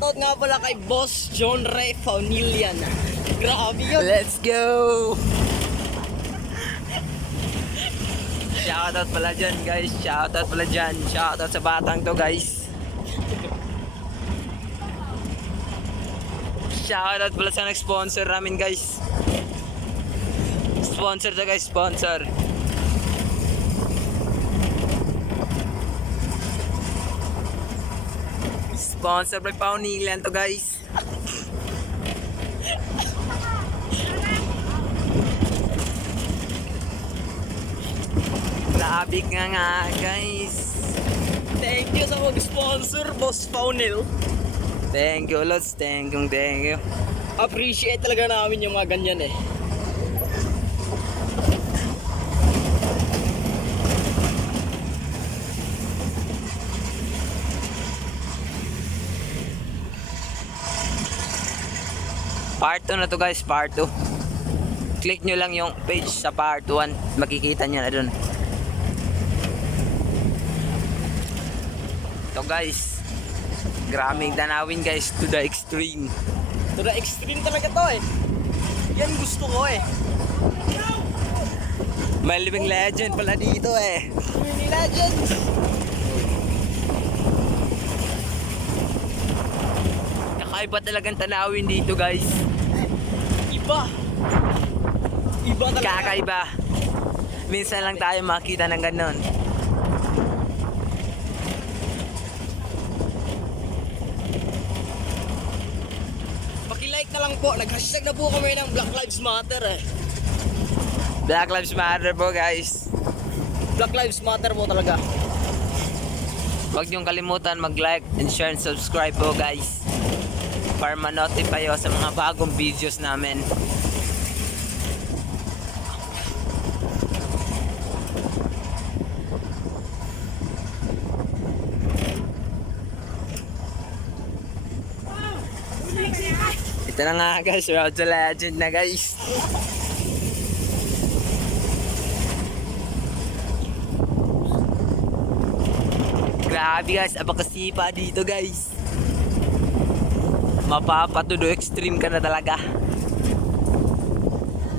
Shoutout nga pala kay Boss John Ray Faunilian. Grabe yun. Let's go! Shoutout pala dyan guys. Shoutout pala dyan. Shoutout sa batang to guys. Shoutout pala sa nag-sponsor namin guys. Sponsor to guys. Sponsor. Sponsor by Paunilan to guys. Grabe nga guys. Thank you sa mag-sponsor, Boss Faunil. Thank you lots. Thank you. Appreciate talaga namin yung mga ganyan eh. Part 2 na to guys, part 2. Click nyo lang yung page sa part 1. Makikita nyo na dun. Ito guys. Graming danawin guys to the extreme. To the extreme talaga to eh. Yan gusto ko eh. May living legend pala dito eh. Mini Legends. Kakaiba talagang tanawin dito guys. Iba talaga. Kakaiba. Minsan lang tayo makita ng ganon. Paki-like na lang po. Nag-hashtag na po kami ng Black Lives Matter eh. Black Lives Matter po guys. Black Lives Matter po talaga. Huwag niyong kalimutan mag-like and share and subscribe po guys. Para ma-notify kayo sa mga bagong videos namin. Ito na nga guys, Road to Legend na guys. Grabe guys, abakasipa dito guys. Mapapatudo extreme ka na talaga.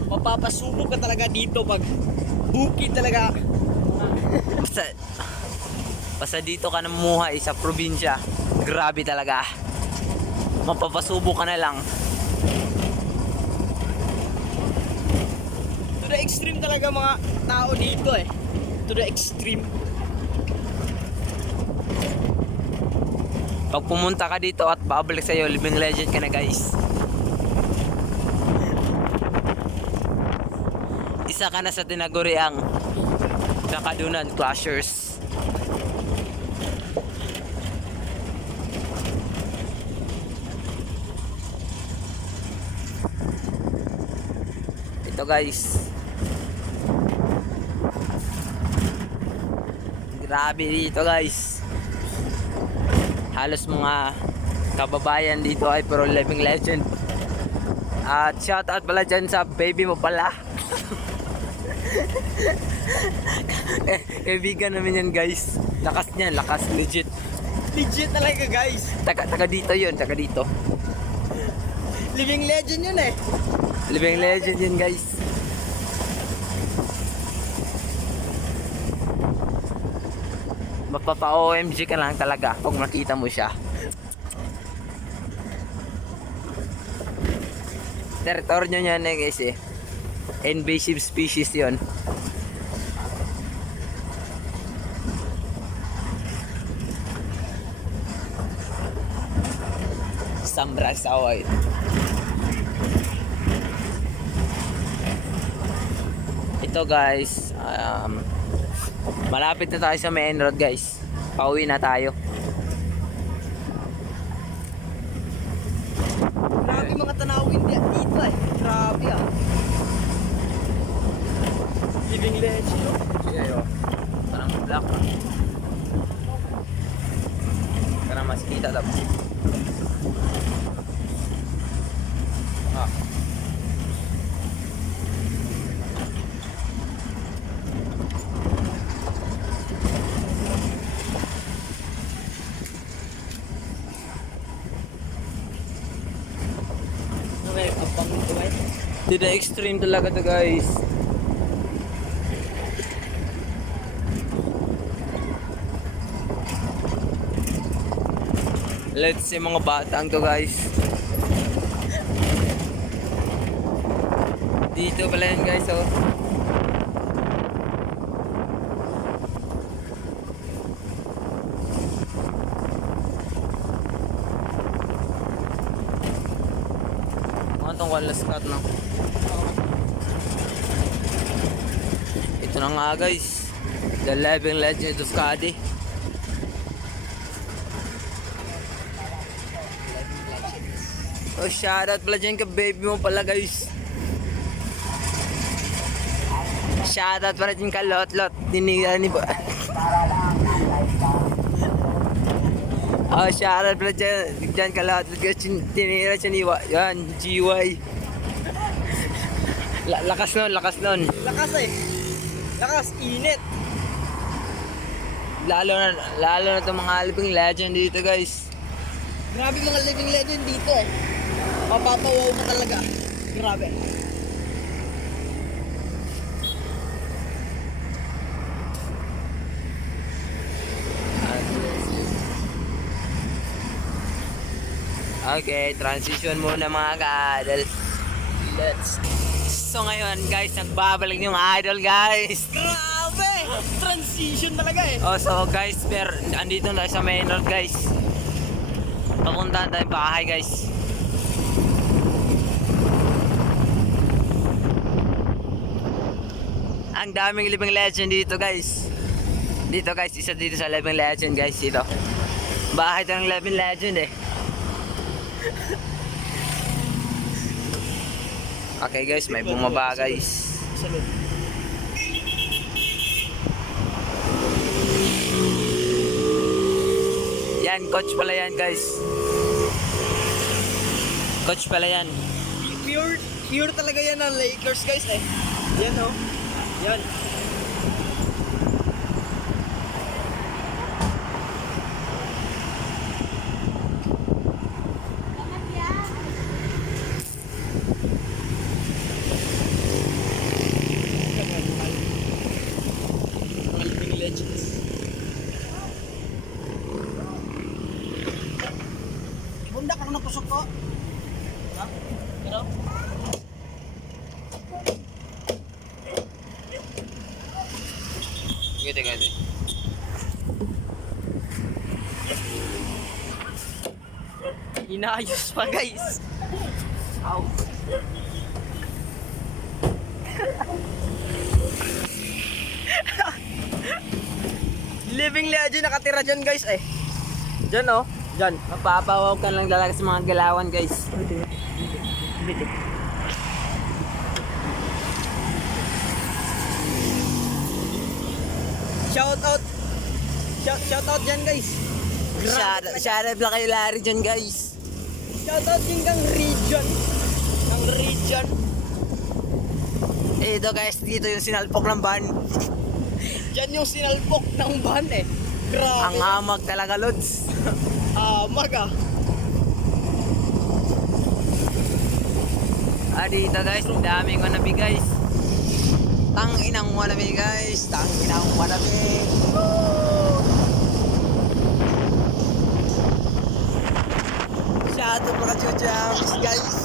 Mapapasubok ka talaga dito pag bukid talaga. Basta dito ka namuhay sa probinsya. Grabe talaga. Mapapasubok ka na lang. To the extreme talaga mga tao dito eh. To the extreme. Pag pumunta ka dito at babalik sa'yo, living legend ka na guys. Isa ka na sa tinaguriang Nakadunan Clashers. Ito guys. Grabe dito guys. Halos mga kababayan dito ay pro living legend. At shoutout pala dyan sa baby mo pala. Kaibigan namin yan guys. Lakas niyan, lakas legit. Legit talaga guys. Taga dito yun, taga dito. Living legend yun eh. Living legend yun guys. Mapapa-OMG ka lang talaga pag makita mo siya. Teritoryo niya na guys eh. Invasive species yon. Sambra saway. Ito guys, malapit na tayo sa main road guys. Pauwi na tayo. Grabe mga tanawin dito eh. Grabe ah. Living legend. Sige yo. Parang black. Karena mas kita tapos. Ah. To the extreme talaga to guys. Let's see mga batang to guys. Dito pala yan guys oh. Mga tong wireless cut no. Ito na nga guys. The Living Legend of Cadiz. Oh, shoutout pala dyan ka baby mo pala guys. Shoutout pala dyan ka lot-lot. Tinira ni ba? Oh, shoutout pala dyan ka lot-lot guys. Tinira siya ni yan, GY. Lakas nun, lakas nun. Lakas eh. Lakas, init. Lalo na itong mga living legend dito guys. Grabe mga living legend dito eh. Mapapawaw ka talaga. Grabe. Okay, transition muna mga ka-idol. So ngayon guys, nagbabalik yung idol guys. Grabe! Transition talaga eh. Oh, so guys, andito na sa main road guys. Papuntahan tayo bahay guys. Ang daming living legend dito guys. Dito guys, isa dito sa living legend guys dito. Bahay ito ng living legend eh. Okay guys, may bumaba guys. Salud. Yan, coach pala yan guys. Coach pala yan. Pure talaga yan ng Lakers guys eh. Yan oh. Yan. Living legends. Bunda ka na pusok ko. Ha? Pero Gede. inayos pa guys. Ow. Living legend nakatira dyan guys eh. Dyan oh. Dyan. Mapapawag ka lang talaga sa mga galawan guys. Shout out dyan guys. Shoutout lang kay Larry dyan guys. Shout out din kang region. Ng region. Ito guys, dito yung sinalpok ng van. Dyan yung sinalpok ng van eh. Grabe. Ang amag talaga lods. Amag ah. Dito guys, ang daming wanabi guys. Tanginang wanabi guys. Tanginang wanabi. Shoutout mga chuchams guys.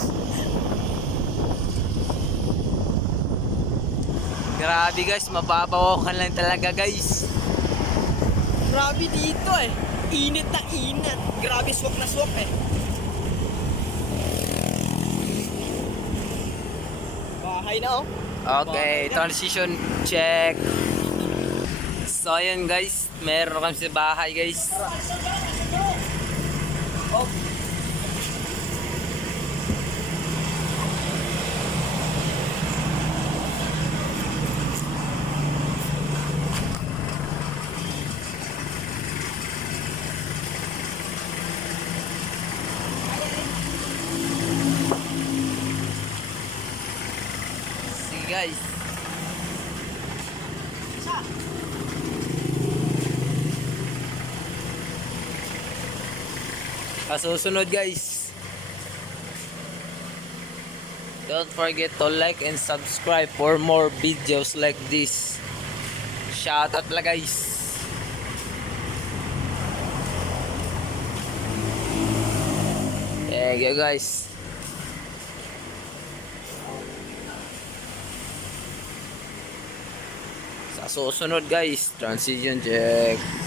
Grabe guys, mapapawakan lang talaga guys. Grabe dito eh. Init na init. Grabe swak na swak eh. Bahay na oh. Okay, transition check. So ayun guys, meron kami sa bahay guys. Oh. Sige guys. Susunod guys. Don't forget to like and subscribe for more videos like this. Shout out pala guys. Thank you guys. Sa susunod guys, transition check.